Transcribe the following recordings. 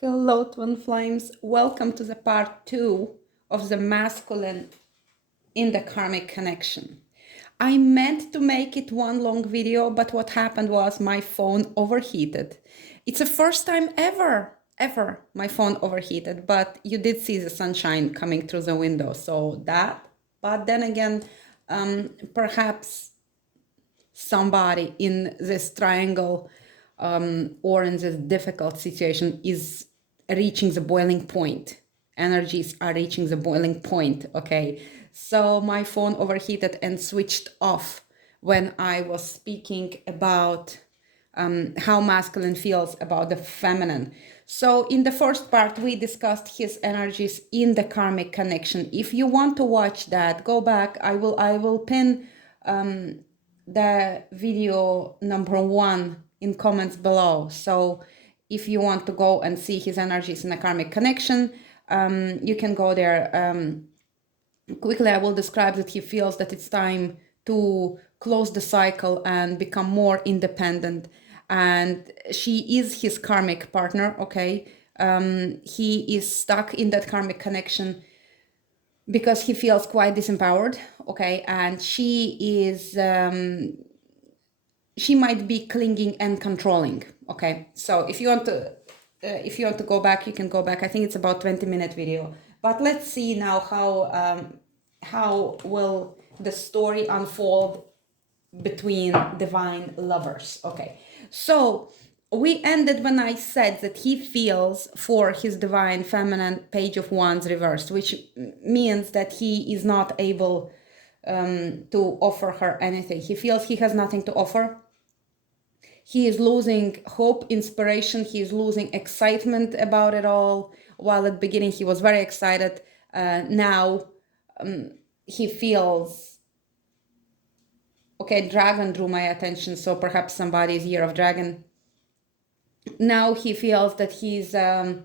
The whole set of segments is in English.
Hello, Twin Flames. Welcome to the part 2 of the masculine in the karmic connection. I meant to make it one long video, but what happened was my phone overheated. It's the first time ever my phone overheated, but you did see the sunshine coming through the window, so that. But then again, perhaps somebody in this triangle or in this difficult situation is reaching the boiling point. Energies are reaching the boiling point, okay? So my phone overheated and switched off when I was speaking about how masculine feels about the feminine. So in the first part, we discussed his energies in the karmic connection. If you want to watch that, go back. I will pin the video number 1 in comments below. So if you want to go and see his energies in a karmic connection, you can go there. Quickly, I will describe that he feels that it's time to close the cycle and become more independent. And she is his karmic partner, okay? He is stuck in that karmic connection because he feels quite disempowered, okay? And she is, she might be clinging and controlling, okay? So if you want to go back, you can go back. I think it's about 20-minute video. But let's see now how will the story unfold between divine lovers, okay? So we ended when I said that he feels for his divine feminine page of wands reversed, which means that he is not able to offer her anything. He feels he has nothing to offer. He is losing hope, inspiration. He is losing excitement about it all. While at the beginning he was very excited, now he feels, okay, dragon drew my attention, so perhaps somebody's year of dragon. Now he feels that he's running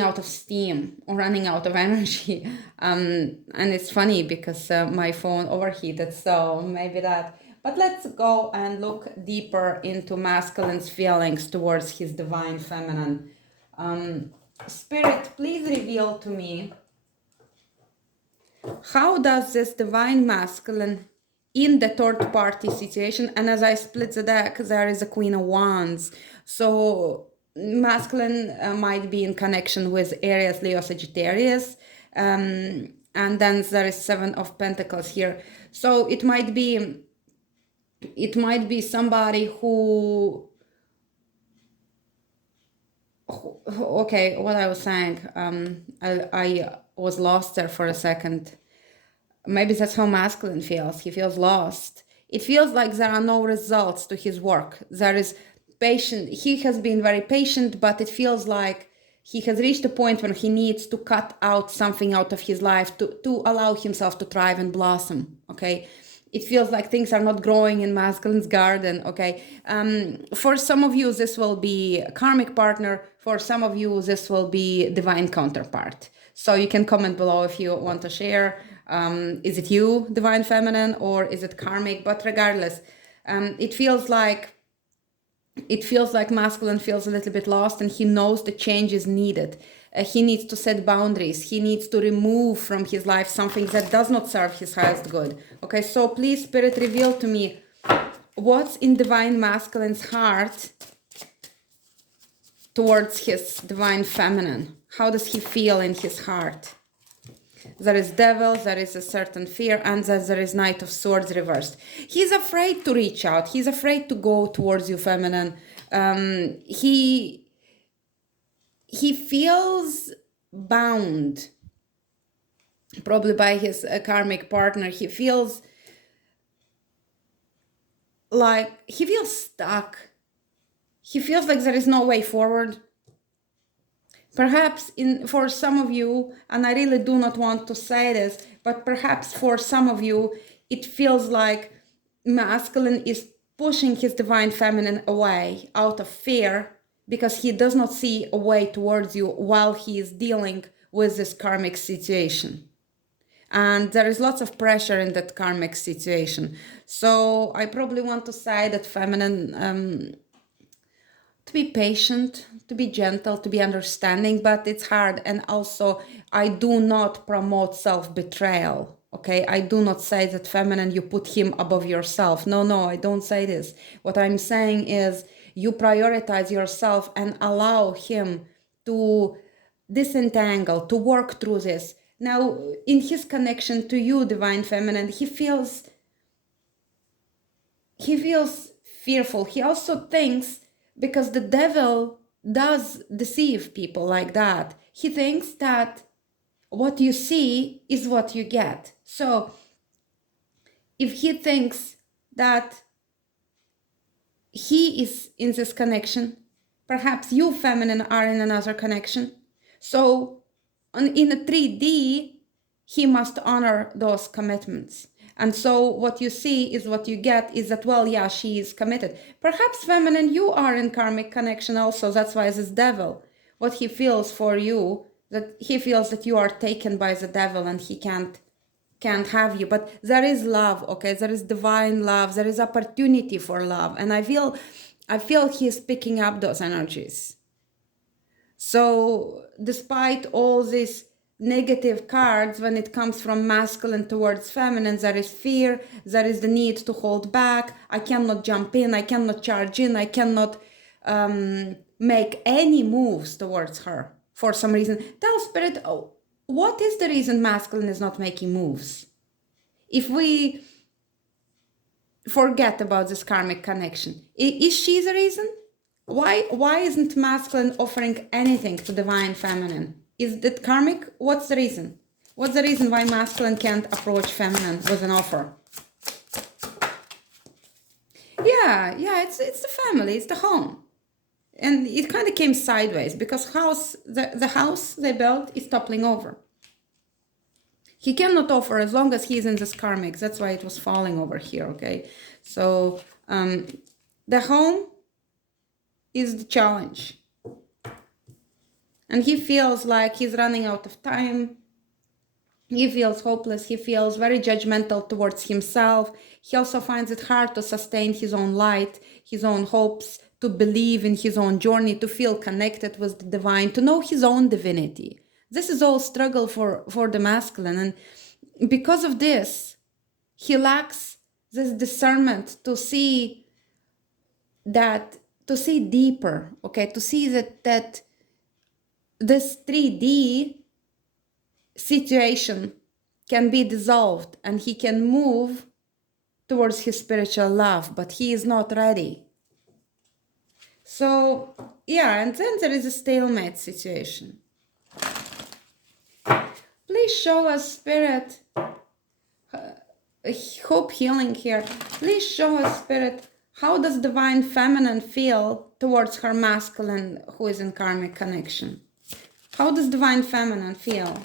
out of steam or running out of energy. And it's funny because my phone overheated, so maybe that. But let's go and look deeper into masculine's feelings towards his divine feminine. Spirit, please reveal to me, how does this divine masculine in the third party situation, and as I split the deck, there is a Queen of Wands. So masculine might be in connection with Aries, Leo, Sagittarius. And then there is Seven of Pentacles here. So it might be somebody who, okay, what I was saying, I was lost there for a second. Maybe that's how masculine feels. He feels lost. It feels like there are no results to his work. There is patient. He has been very patient, but it feels like he has reached a point when he needs to cut out something out of his life to allow himself to thrive and blossom, okay? It feels like things are not growing in masculine's garden, okay? For some of you, this will be a karmic partner. For some of you, this will be divine counterpart. So you can comment below if you want to share. Is it you, divine feminine, or is it karmic? But regardless, it feels like masculine feels a little bit lost, and he knows the change is needed. He needs to set boundaries. He needs to remove from his life something that does not serve his highest good. Okay, so please, Spirit, reveal to me what's in divine masculine's heart towards his divine feminine. How does he feel in his heart? There is devil, there is a certain fear, and there is Knight of Swords reversed. He's afraid to reach out. He's afraid to go towards you, feminine. He feels bound, probably by his karmic partner. He feels like, he feels stuck. He feels like there is no way forward. Perhaps for some of you, and I really do not want to say this, but perhaps for some of you, it feels like masculine is pushing his divine feminine away out of fear because he does not see a way towards you while he is dealing with this karmic situation. And there is lots of pressure in that karmic situation. So I probably want to say that feminine to be patient, to be gentle, to be understanding, but it's hard. And also, I do not promote self-betrayal. Okay, I do not say that feminine, you put him above yourself. No, I don't say this. What I'm saying is you prioritize yourself and allow him to disentangle, to work through this. Now, in his connection to you, divine feminine, he feels fearful. He also thinks, because the devil does deceive people like that, he thinks that what you see is what you get. So if he thinks that he is in this connection, perhaps you feminine are in another connection, so in a 3D he must honor those commitments. And so what you see is what you get, is that, well, yeah, she is committed. Perhaps feminine, you are in karmic connection also. That's why this devil, what he feels for you, that he feels that you are taken by the devil and he can't have you. But there is love, okay? There is divine love. There is opportunity for love. And I feel he's picking up those energies. So despite all these negative cards, when it comes from masculine towards feminine, there is fear, there is the need to hold back. I cannot jump in, I cannot charge in, I cannot make any moves towards her for some reason. Tell Spirit, oh, what is the reason masculine is not making moves? If we forget about this karmic connection, is she the reason? Why isn't masculine offering anything to divine feminine? Is it karmic? What's the reason? What's the reason why masculine can't approach feminine with an offer? Yeah, it's the family, it's the home. And it kind of came sideways because the house they built is toppling over. He cannot offer as long as he's in this karmic. That's why it was falling over here, okay? So the home is the challenge. And he feels like he's running out of time. He feels hopeless. He feels very judgmental towards himself. He also finds it hard to sustain his own light, his own hopes, to believe in his own journey, to feel connected with the divine, to know his own divinity. This is all struggle for the masculine. And because of this, he lacks this discernment to see deeper, okay? To see that this 3D situation can be dissolved and he can move towards his spiritual love, but he is not ready. So, yeah, and then there is a stalemate situation. Please show us, Spirit, hope healing here. Please show us, Spirit, how does divine feminine feel towards her masculine who is in karmic connection? How does divine feminine feel?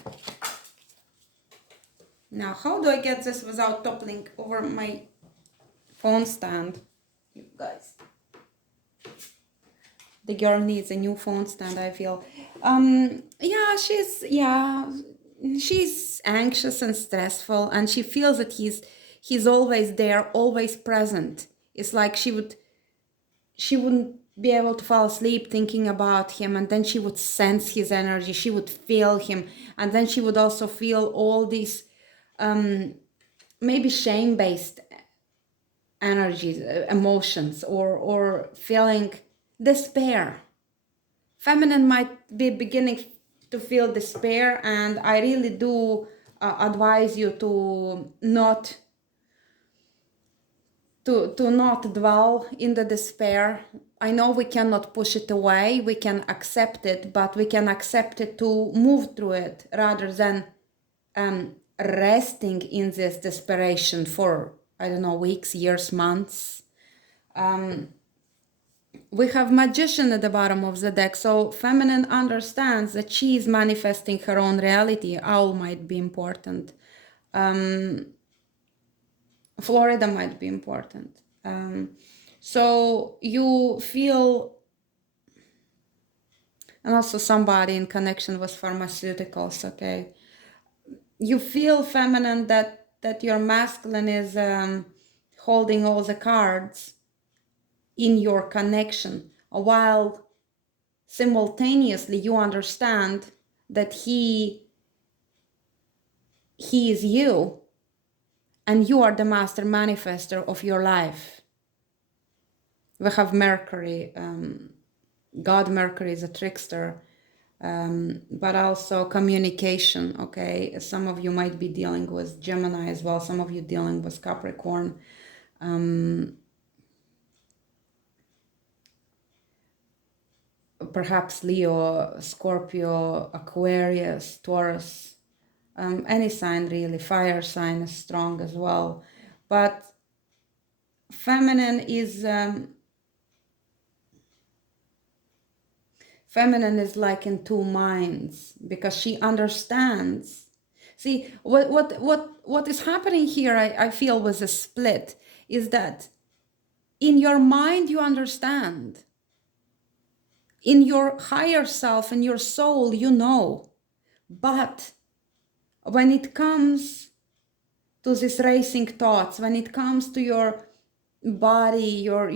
Now, how do I get this without toppling over my phone stand? You guys. The girl needs a new phone stand, I feel. She's anxious and stressful, and she feels that he's always there, always present. It's like she wouldn't be able to fall asleep thinking about him, and then she would sense his energy, she would feel him, and then she would also feel all these maybe shame-based energies, emotions, or feeling despair. Feminine might be beginning to feel despair, and I really do advise you to not dwell in the despair. I know we cannot push it away, we can accept it, but we can accept it to move through it rather than resting in this desperation for, I don't know, weeks, years, months. We have Magician at the bottom of the deck, so feminine understands that she is manifesting her own reality. Owl might be important. Florida might be important. So you feel, and also somebody in connection with pharmaceuticals, okay? You feel, feminine, that your masculine is holding all the cards in your connection, while simultaneously you understand that he is you, and you are the master manifester of your life. We have Mercury, God Mercury is a trickster, but also communication, okay? Some of you might be dealing with Gemini as well, some of you dealing with Capricorn. Perhaps Leo, Scorpio, Aquarius, Taurus, any sign really. Fire sign is strong as well. But feminine is like in two minds, because she understands. See, what is happening here, I feel, with a split, is that in your mind you understand. In your higher self, in your soul, you know. But when it comes to these racing thoughts, when it comes to your body, your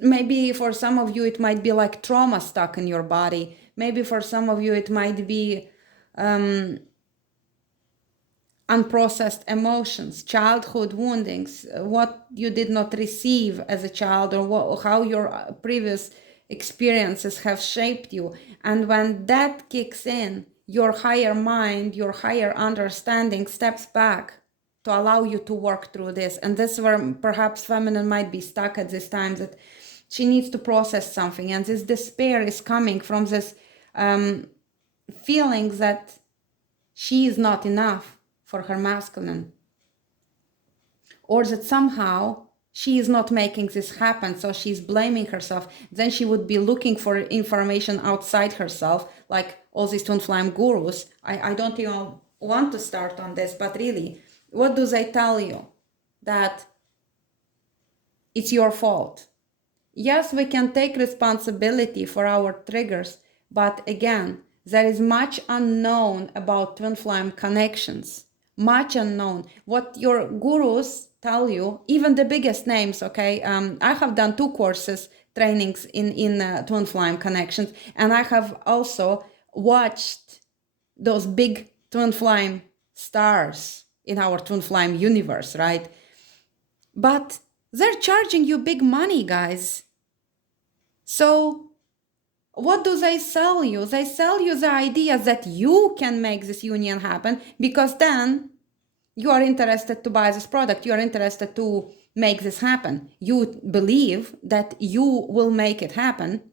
maybe for some of you it might be like trauma stuck in your body. Maybe for some of you it might be unprocessed emotions, childhood woundings, what you did not receive as a child, or how your previous experiences have shaped you. And when that kicks in, your higher mind, your higher understanding steps back to allow you to work through this. And this is where perhaps feminine might be stuck at this time, that she needs to process something. And this despair is coming from this feeling that she is not enough for her masculine, or that somehow she is not making this happen, so she's blaming herself. Then she would be looking for information outside herself, like all these twin flame gurus. I don't even want to start on this, but really, what do they tell you? That it's your fault. Yes, we can take responsibility for our triggers, but again, there is much unknown about twin flame connections. Much unknown. What your gurus tell you, even the biggest names, okay? I have done 2 courses, trainings in twin flame connections, and I have also watched those big twin flame stars in our twin flame universe, right? But they're charging you big money, guys. So what do they sell you? They sell you the idea that you can make this union happen, because then you are interested to buy this product. You are interested to make this happen. You believe that you will make it happen,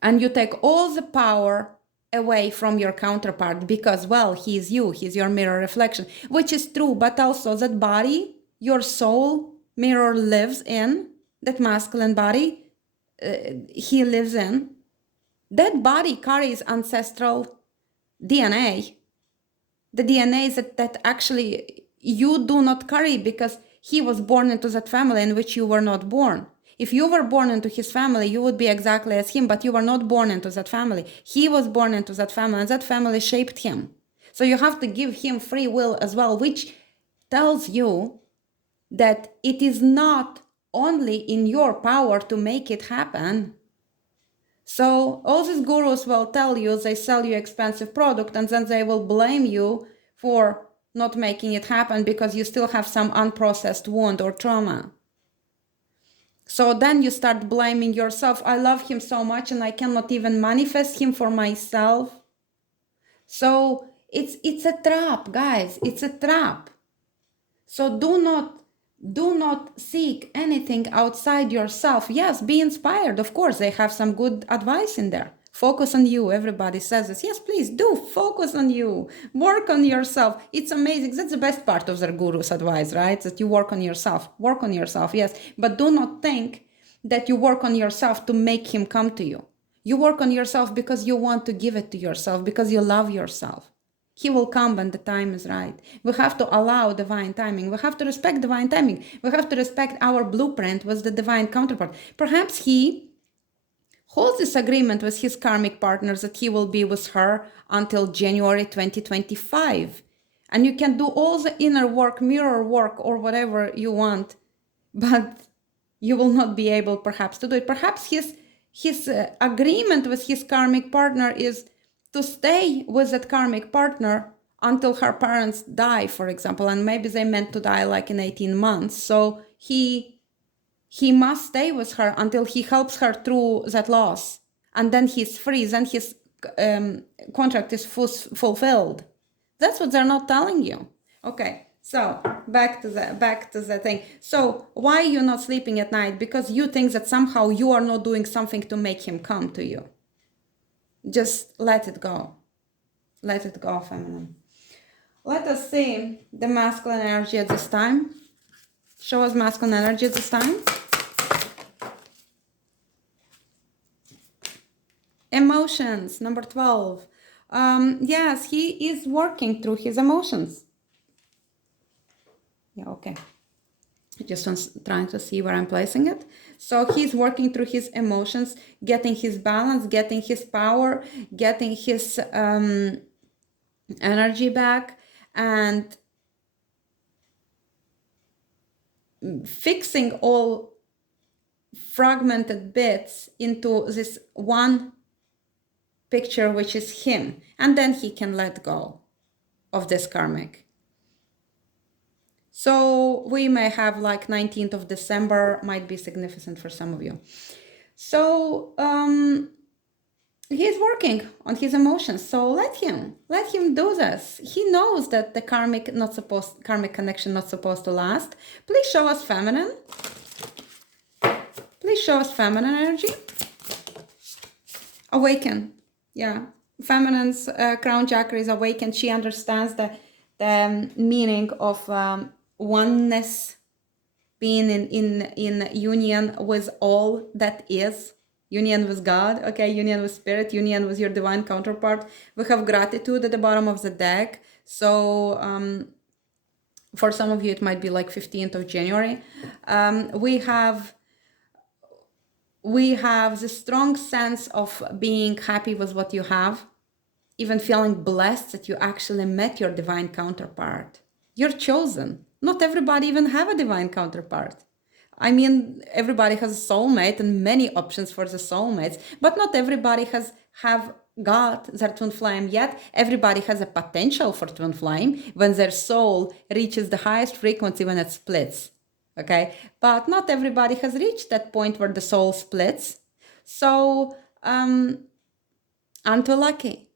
and you take all the power away from your counterpart, because, well, he is you, he's your mirror reflection, which is true, but also that body, your soul mirror lives in, that masculine body, he lives in. That body carries ancestral DNA. The DNA that actually you do not carry, because he was born into that family in which you were not born. If you were born into his family, you would be exactly as him, but you were not born into that family. He was born into that family, and that family shaped him. So you have to give him free will as well, which tells you that it is not only in your power to make it happen. So all these gurus will tell you, they sell you expensive product, and then they will blame you for not making it happen because you still have some unprocessed wound or trauma. So then you start blaming yourself. I love him so much and I cannot even manifest him for myself. So it's a trap, guys. It's a trap. So do not seek anything outside yourself. Yes, be inspired. Of course, they have some good advice in there. Focus on you. Everybody says this. Yes, please do. Focus on you. Work on yourself. It's amazing. That's the best part of their guru's advice, right? That you work on yourself. Work on yourself, yes. But do not think that you work on yourself to make him come to you. You work on yourself because you want to give it to yourself, because you love yourself. He will come when the time is right. We have to allow divine timing. We have to respect divine timing. We have to respect our blueprint with the divine counterpart. Perhaps he holds this agreement with his karmic partners that he will be with her until January 2025. And you can do all the inner work, mirror work, or whatever you want. But you will not be able perhaps to do it. Perhaps his agreement with his karmic partner is to stay with that karmic partner until her parents die, for example, and maybe they meant to die like in 18 months. So he must stay with her until he helps her through that loss, and then he's free, then his contract is fulfilled. That's what they're not telling you. Okay, so back to the thing. So why you're not sleeping at night? Because you think that somehow you are not doing something to make him come to you. Just let it go. Let it go, feminine. Let us see the masculine energy at this time. Show us masculine energy at this time. Emotions, number 12. Yes, he is working through his emotions. Yeah, okay. I just was trying to see where I'm placing it. So he's working through his emotions, getting his balance, getting his power, getting his energy back, and fixing all fragmented bits into this one picture, which is him. And then he can let go of this karmic. So we may have like 19th of December, might be significant for some of you. So he's working on his emotions. So let him do this. He knows that the karmic connection not supposed to last. Please show us feminine. Please show us feminine energy. Awaken. Yeah. Feminine's crown chakra is awakened. She understands the meaning of oneness, being in union with all that is, union with God, okay, union with spirit, union with your divine counterpart. We have gratitude at the bottom of the deck. So for some of you, it might be like 15th of January. We have the strong sense of being happy with what you have, even feeling blessed that you actually met your divine counterpart. You're chosen. Not everybody even have a divine counterpart. I mean, everybody has a soulmate and many options for the soulmates, but not everybody have got their twin flame yet. Everybody has a potential for twin flame when their soul reaches the highest frequency when it splits. Okay, but not everybody has reached that point where the soul splits. So aren't you lucky?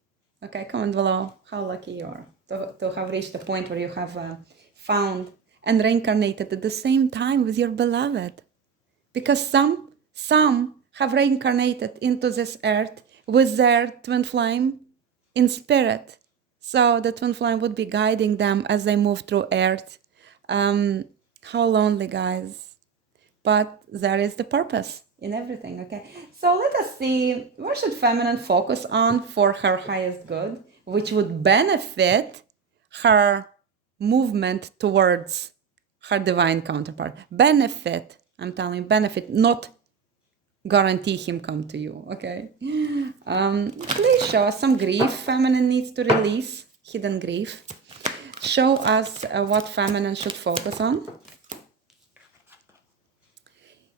Okay, comment below how lucky you are to have reached the point where you have found and reincarnated at the same time with your beloved. Because some have reincarnated into this earth with their twin flame in spirit. So the twin flame would be guiding them as they move through earth. How lonely, guys. But there is the purpose in everything, okay? So let us see, where should feminine focus on for her highest good, which would benefit her movement towards her divine counterpart. Benefit, I'm telling you, benefit, not guarantee him come to you, okay? Please show us some grief feminine needs to release, hidden grief. Show us what feminine should focus on.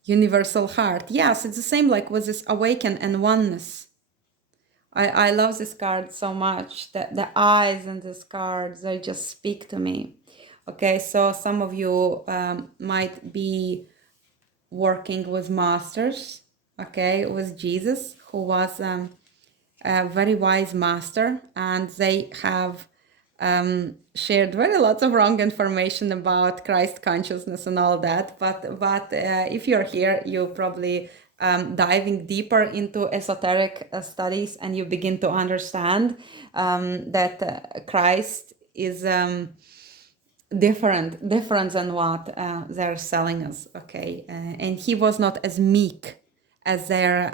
Universal heart. Yes, it's the same like with this awaken and oneness. I love this card so much. The eyes in this card, they just speak to me. Okay, so some of you might be working with masters, okay, with Jesus, who was a very wise master, and they have shared very lots of wrong information about Christ consciousness and all that. But if you're here, you're probably diving deeper into esoteric studies, and you begin to understand that Christ is different than what they're selling us. Okay, and he was not as meek as they're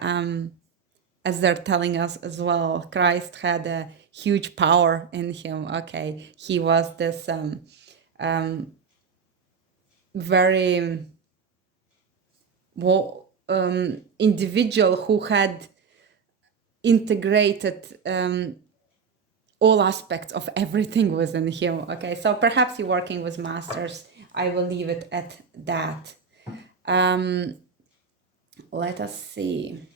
telling us as well. Christ had a huge power in him. Okay, he was this very individual who had integrated all aspects of everything within him. Okay, so perhaps you're working with masters. I will leave it at that. Let us see.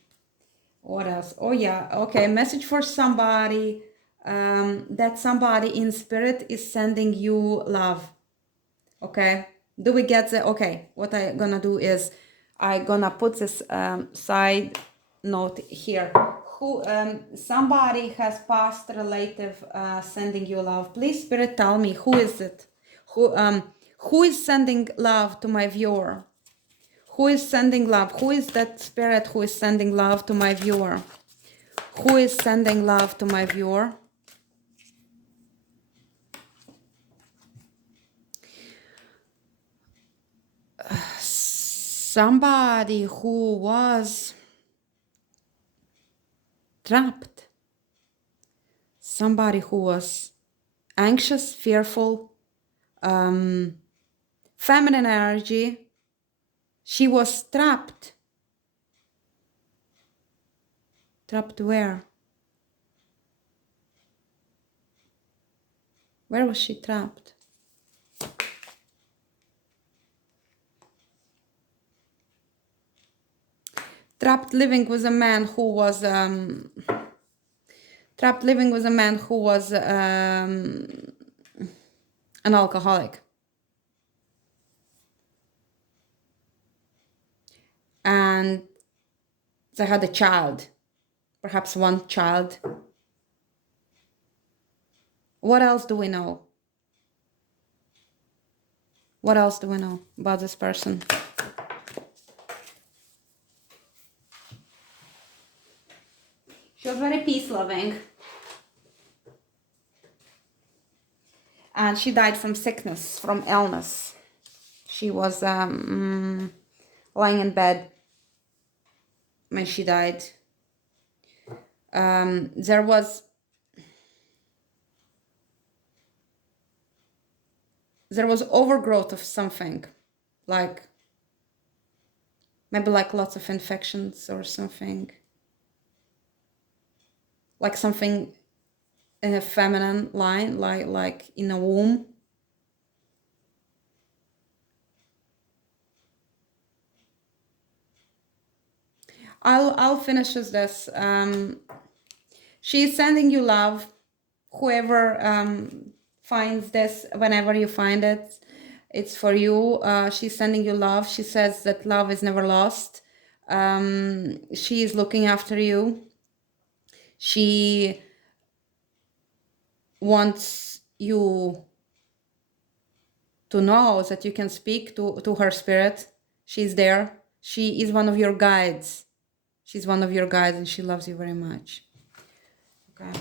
What else? Oh yeah, okay, message for somebody. That somebody in spirit is sending you love. Okay, do we get the, okay, what I gonna do is I gonna put this side note here. Who somebody has past relative sending you love. Please spirit tell me who is it, who is sending love to my viewer. Who is sending love? Who is that spirit who is sending love to my viewer? Who is sending love to my viewer? Somebody who was trapped. Somebody who was anxious, fearful, feminine energy. She was trapped. Trapped where? Where was she trapped? Trapped living with a man who was trapped living with a man who was an alcoholic. And they had a child, perhaps one child. What else do we know? What else do we know about this person? She was very peace-loving. And she died from sickness, from illness. She was lying in bed when she died. There was overgrowth of something, like maybe like lots of infections or something, like something in a feminine line, like in a womb. I'll finish with this. She's sending you love. Whoever finds this, whenever you find it, it's for you. She's sending you love. She says that love is never lost. She is looking after you. She wants you to know that you can speak to her spirit. She's there. She is one of your guides. She's one of your guides and she loves you very much. Okay.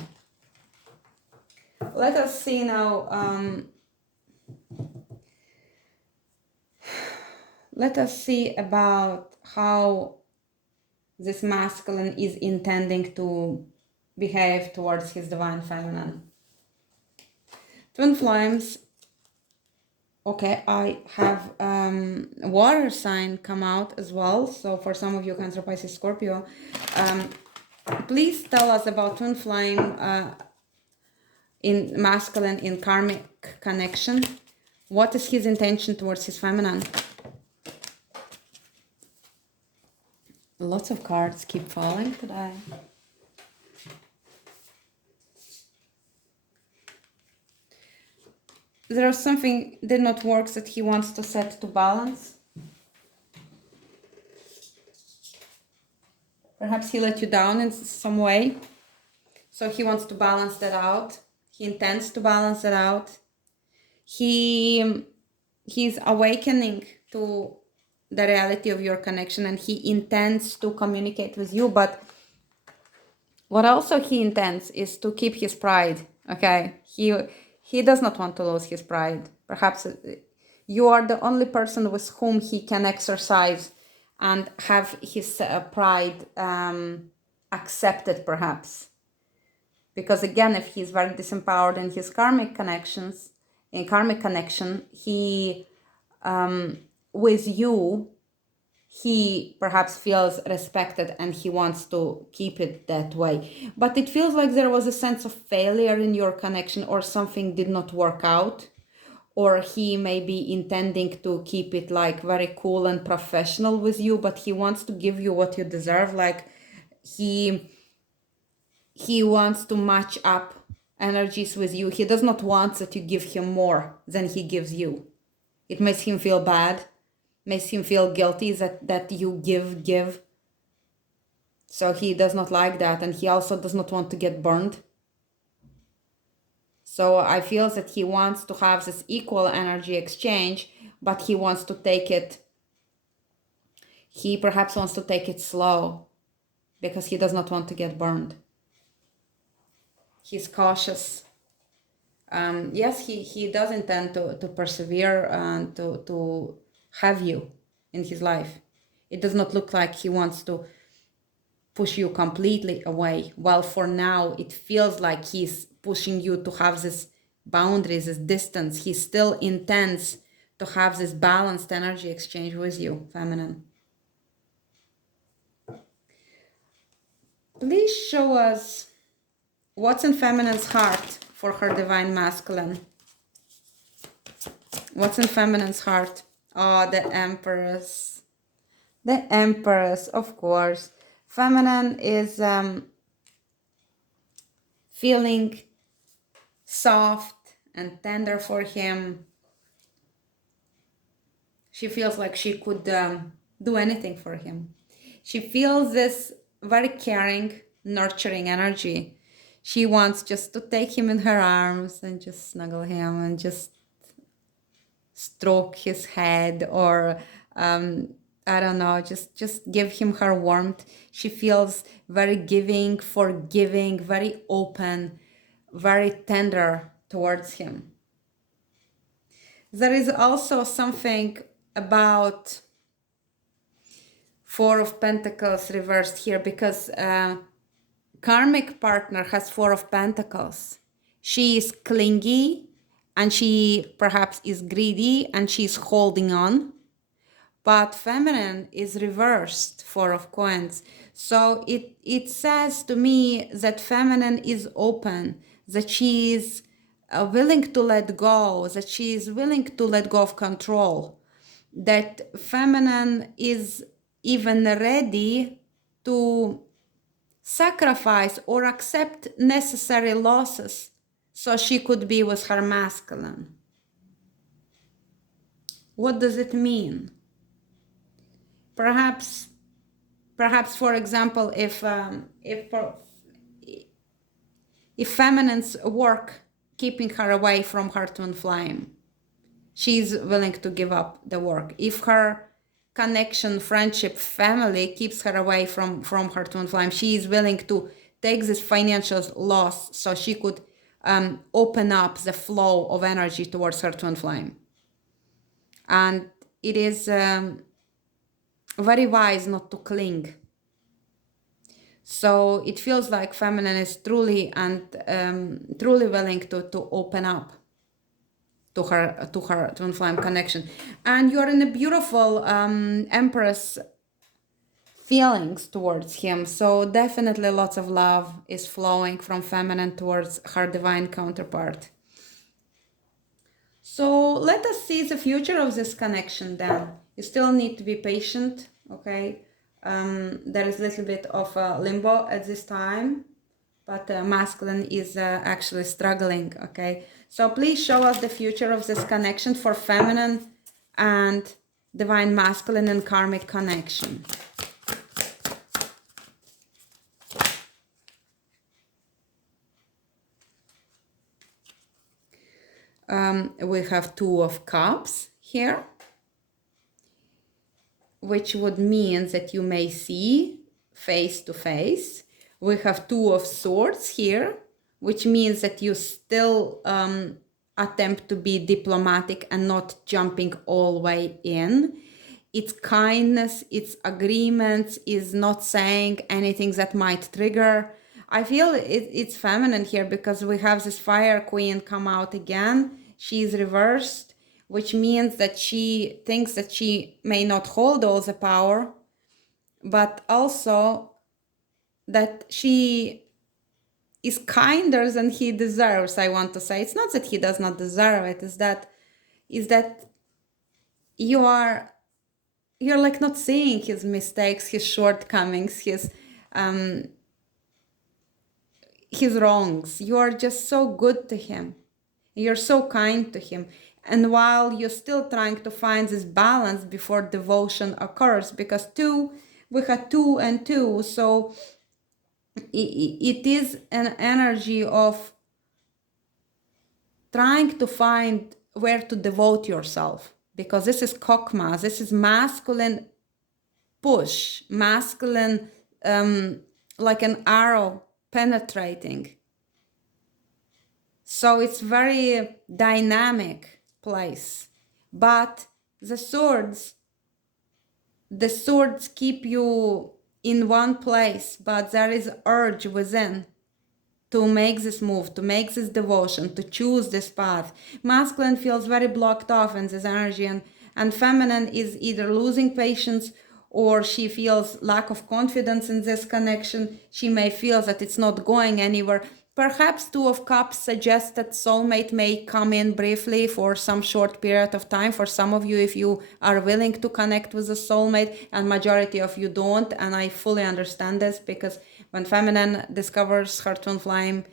Let us see now. Let us see about how this masculine is intending to behave towards his divine feminine. Twin flames. Okay, I have water sign come out as well. So for some of you, Cancer, Pisces, Scorpio, please tell us about twin flame in masculine, in karmic connection. What is his intention towards his feminine? Lots of cards keep falling today. There is something did not work that he wants to set to balance. Perhaps he let you down in some way. So he wants to balance that out. He intends to balance that out. He's awakening to the reality of your connection and he intends to communicate with you. But what also he intends is to keep his pride. Okay, he does not want to lose his pride. Perhaps you are the only person with whom he can exercise and have his pride accepted, perhaps. Because again, if he's very disempowered in his karmic connections, in karmic connection, he, with you, he perhaps feels respected and he wants to keep it that way. But it feels like there was a sense of failure in your connection or something did not work out. or he may be intending to keep it like very cool and professional with you, but he wants to give you what you deserve. Like he wants to match up energies with you. He does not want that you give him more than he gives you. It makes him feel bad, makes him feel guilty that you give. So he does not like that, and he also does not want to get burned. So I feel that he wants to have this equal energy exchange, but he wants to take it, he perhaps wants to take it slow because he does not want to get burned. He's cautious. Yes, he does intend to persevere and to have you in his life. It does not look like he wants to push you completely away. Well, for now, it feels like he's pushing you to have this boundaries, this distance. He still intends to have this balanced energy exchange with you, feminine. Please show us what's in feminine's heart for her divine masculine. What's in feminine's heart? Oh, the Empress. The Empress, of course. Feminine is feeling soft and tender for him. She feels like she could do anything for him. She feels this very caring, nurturing energy. She wants just to take him in her arms and just snuggle him and just stroke his head, or I don't know, just give him her warmth. She feels very giving, forgiving, very open, very tender towards him. There is also something about Four of Pentacles reversed here, because karmic partner has Four of Pentacles. She is clingy and she perhaps is greedy and she's holding on. But feminine is reversed, Four of Coins. So it says to me that feminine is open, that she is willing to let go, that she is willing to let go of control, that feminine is even ready to sacrifice or accept necessary losses so she could be with her masculine. What does it mean? Perhaps, for example, if feminine's work keeping her away from her twin flame, she's willing to give up the work. If her connection, friendship, family keeps her away from her twin flame, she is willing to take this financial loss so she could open up the flow of energy towards her twin flame. And it is very wise not to cling. So it feels like feminine is truly willing to open up to her twin flame connection. And you're in a beautiful Empress feelings towards him. So definitely lots of love is flowing from feminine towards her divine counterpart. So let us see the future of this connection then. You still need to be patient, okay? There is a little bit of limbo at this time, but masculine is actually struggling, okay? So please show us the future of this connection for feminine and divine masculine and karmic connection. We have Two of Cups here, which would mean that you may see face to face. We have Two of Swords here, which means that you still attempt to be diplomatic and not jumping all the way in. It's kindness, it's agreements, is not saying anything that might trigger. I feel it's feminine here because we have this Fire Queen come out again. She is reversed, which means that she thinks that she may not hold all the power, but also that she is kinder than he deserves, I want to say. It's not that he does not deserve it, it's that is that you're like not seeing his mistakes, his shortcomings, his wrongs. You are just so good to him. You're so kind to him. And while you're still trying to find this balance before devotion occurs, because we had 2 and 2, so it is an energy of trying to find where to devote yourself, because this is kokma, this is masculine push, masculine, like an arrow penetrating. So it's very dynamic place. But the swords keep you in one place, but there is urge within to make this move, to make this devotion, to choose this path. Masculine feels very blocked off in this energy, and feminine is either losing patience or she feels lack of confidence in this connection. She may feel that it's not going anywhere. Perhaps 2 of Cups suggests that soulmate may come in briefly for some short period of time. For some of you, if you are willing to connect with a soulmate, and majority of you don't, and I fully understand this, because when feminine discovers her twin flame,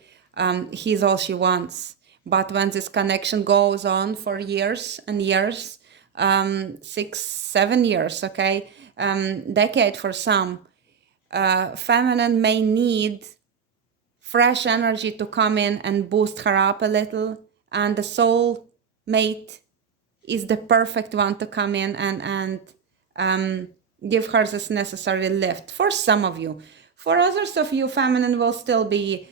he's all she wants. But when this connection goes on for years and years, 6, 7 years, okay, decade for some, feminine may need fresh energy to come in and boost her up a little, and the soul mate is the perfect one to come in and give her this necessary lift. For some of you. For others of you, feminine will still be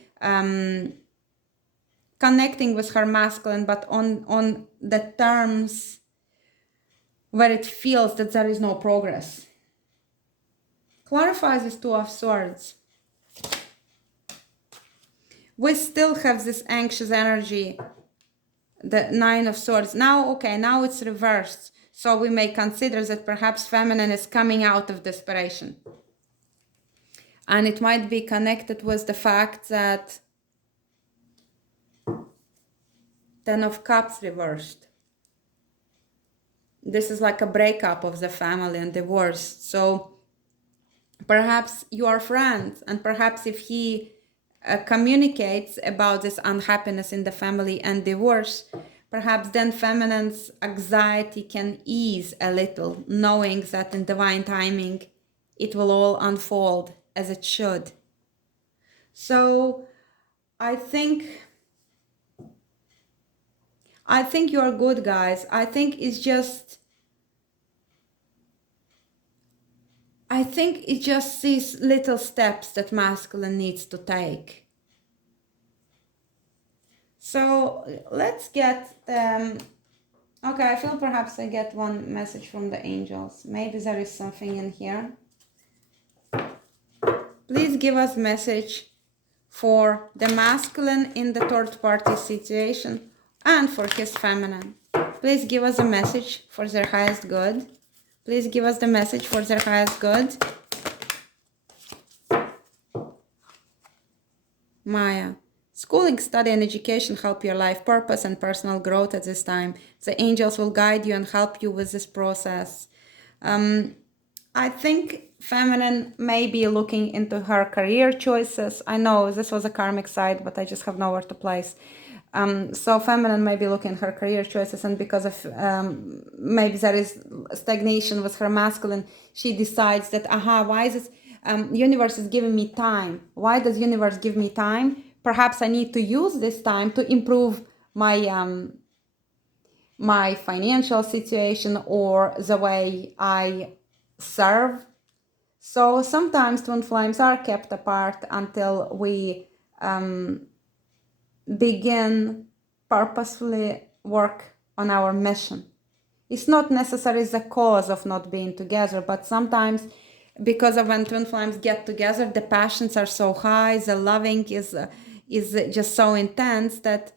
connecting with her masculine, but on the terms where it feels that there is no progress. Clarify this 2 of Swords. We still have this anxious energy, the 9 of Swords. Now, okay, now it's reversed. So we may consider that perhaps feminine is coming out of desperation. And it might be connected with the fact that 10 of Cups reversed. This is like a breakup of the family and divorce. So perhaps you are friends, and perhaps if he communicates about this unhappiness in the family and divorce, perhaps then feminine's anxiety can ease a little, knowing that in divine timing it will all unfold as it should. So I think you're good, guys. I think it's just these little steps that masculine needs to take. So let's get okay, I feel perhaps I get one message from the angels. Maybe there is something in here. Please give us message for the masculine in the third party situation and for his feminine. Please give us a message for their highest good. Please give us the message for their highest good. Maya. Schooling, study, and education help your life purpose and personal growth at this time. The angels will guide you and help you with this process. I think feminine may be looking into her career choices. I know this was a karmic side, but I just have nowhere to place. So feminine may be looking at her career choices, and because of maybe there is stagnation with her masculine, she decides that, why is this universe is giving me time? Why does universe give me time? Perhaps I need to use this time to improve my my financial situation or the way I serve. So sometimes twin flames are kept apart until we begin purposefully work on our mission. It's not necessarily the cause of not being together, but sometimes because of when twin flames get together, the passions are so high, the loving is just so intense that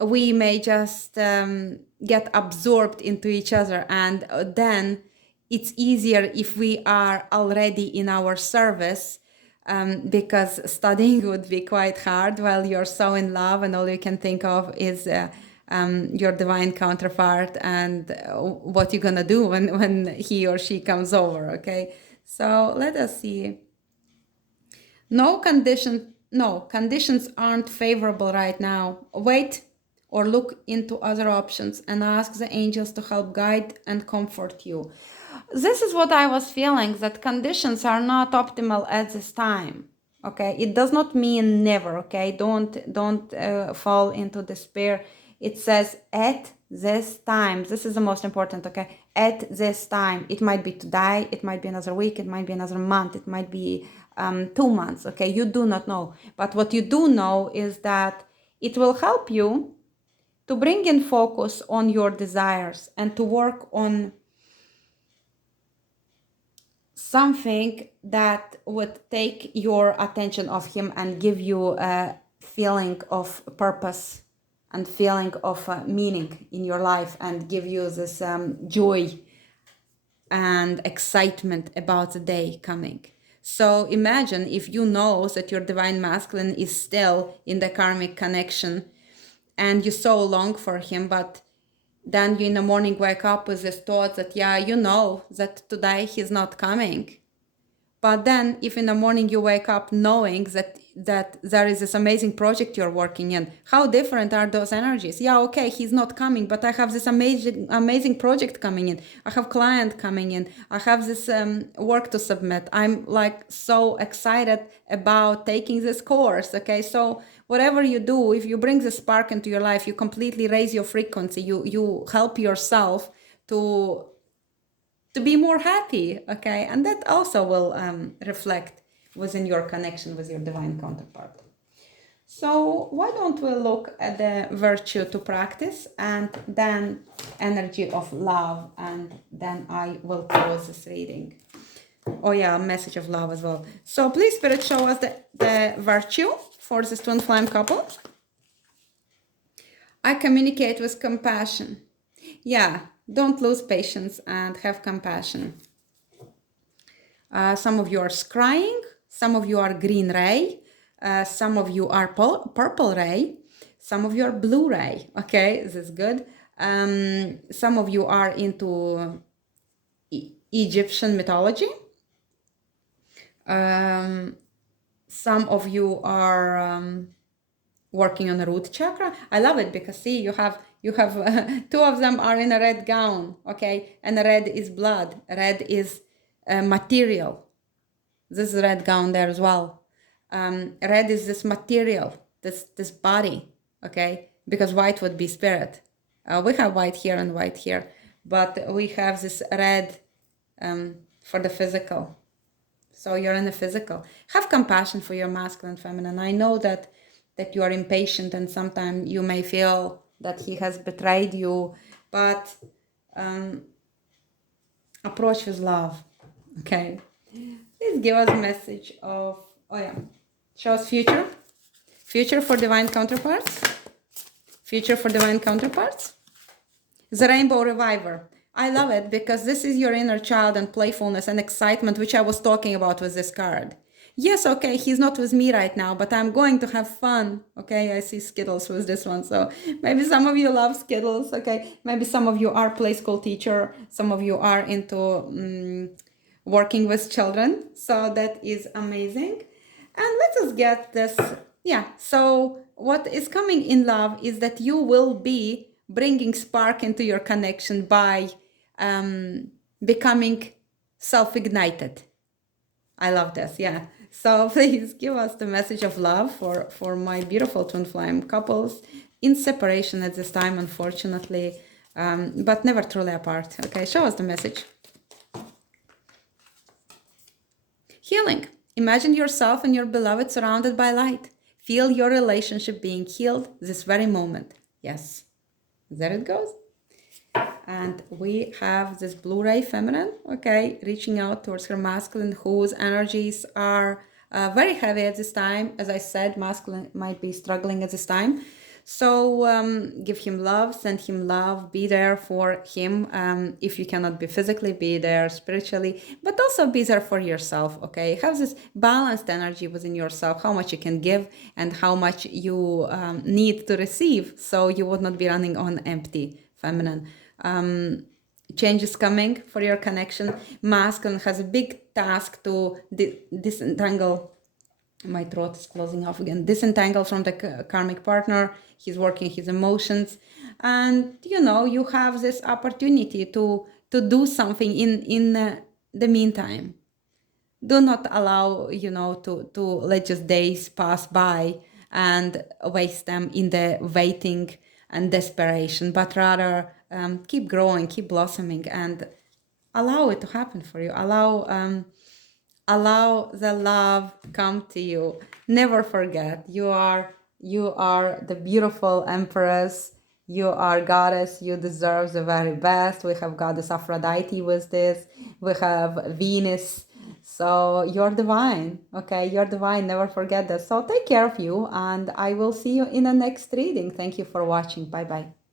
we may just get absorbed into each other, and then it's easier if we are already in our service, because studying would be quite hard while you're so in love and all you can think of is your divine counterpart and what you're gonna do when he or she comes over, okay? So let us see. No, conditions aren't favorable right now. Wait or look into other options and ask the angels to help guide and comfort you. This is what I was feeling, that conditions are not optimal at this time. Okay, it does not mean never. Okay, don't fall into despair. It says at this time. This is the most important. Okay, at this time. It might be today. It might be another week. It might be another month. It might be 2 months. Okay, you do not know. But what you do know is that it will help you to bring in focus on your desires and to work on something that would take your attention off him and give you a feeling of purpose and feeling of meaning in your life and give you this joy and excitement about the day coming. So imagine if you know that your divine masculine is still in the karmic connection and you so long for him, but then you in the morning wake up with this thought that, yeah, you know that today he's not coming. But then if in the morning you wake up knowing that there is this amazing project you're working in, how different are those energies? Yeah, okay, he's not coming, but I have this amazing project coming in. I have client coming in. I have this work to submit. I'm like so excited about taking this course. Okay, so whatever you do, if you bring the spark into your life, you completely raise your frequency. You help yourself to be more happy, okay? And that also will reflect within your connection with your divine counterpart. So why don't we look at the virtue to practice and then energy of love, and then I will close this reading. Oh yeah, message of love as well. So please, Spirit, show us the virtue for this twin flame couple. I communicate with compassion. Yeah, don't lose patience and have compassion. Some of you are scrying, some of you are green ray, some of you are purple ray, some of you are blue ray. Okay, this is good. Some of you are into Egyptian mythology. Some of you are working on the root chakra. I love it because see, you have two of them are in a red gown, okay, and red is blood, red is material. This red gown there as well. Red is this material, this body, okay, because white would be spirit. We have white here and white here, but we have this red for the physical. So you're in the physical. Have compassion for your masculine, feminine. I know that you are impatient and sometimes you may feel that he has betrayed you, but approach with love, okay? Please give us a message of, oh yeah, show us future for divine counterparts, future for divine counterparts. The Rainbow Reviver. I love it because this is your inner child and playfulness and excitement, which I was talking about with this card. Yes, okay, he's not with me right now, but I'm going to have fun. Okay, I see Skittles with this one. So maybe some of you love Skittles. Okay, maybe some of you are play school teacher. Some of you are into working with children. So that is amazing. And let us get this. Yeah, so what is coming in love is that you will be bringing spark into your connection by becoming self-ignited. I love this, yeah. So please give us the message of love for my beautiful twin flame couples in separation at this time, unfortunately, but never truly apart. Okay, show us the message. Healing. Imagine yourself and your beloved surrounded by light. Feel your relationship being healed this very moment. Yes, there it goes. And we have this blue ray feminine, okay, reaching out towards her masculine, whose energies are very heavy at this time. As I said, masculine might be struggling at this time. So give him love, send him love, be there for him. If you cannot be physically, be there spiritually, but also be there for yourself, okay? Have this balanced energy within yourself, how much you can give and how much you need to receive, so you would not be running on empty, feminine. Change is coming for your connection. Masculine has a big task to disentangle. My throat is closing off again. Disentangle from the karmic partner. He's working his emotions, and you have this opportunity to do something in the meantime. Do not allow to let just days pass by and waste them in the waiting and desperation, but rather keep growing, keep blossoming, and allow it to happen for you. Allow the love come to you. Never forget, you are the beautiful empress. You are goddess. You deserve the very best. We have goddess Aphrodite with this. We have Venus. So you're divine. Okay, you're divine. Never forget that. So take care of you, and I will see you in the next reading. Thank you for watching. Bye bye.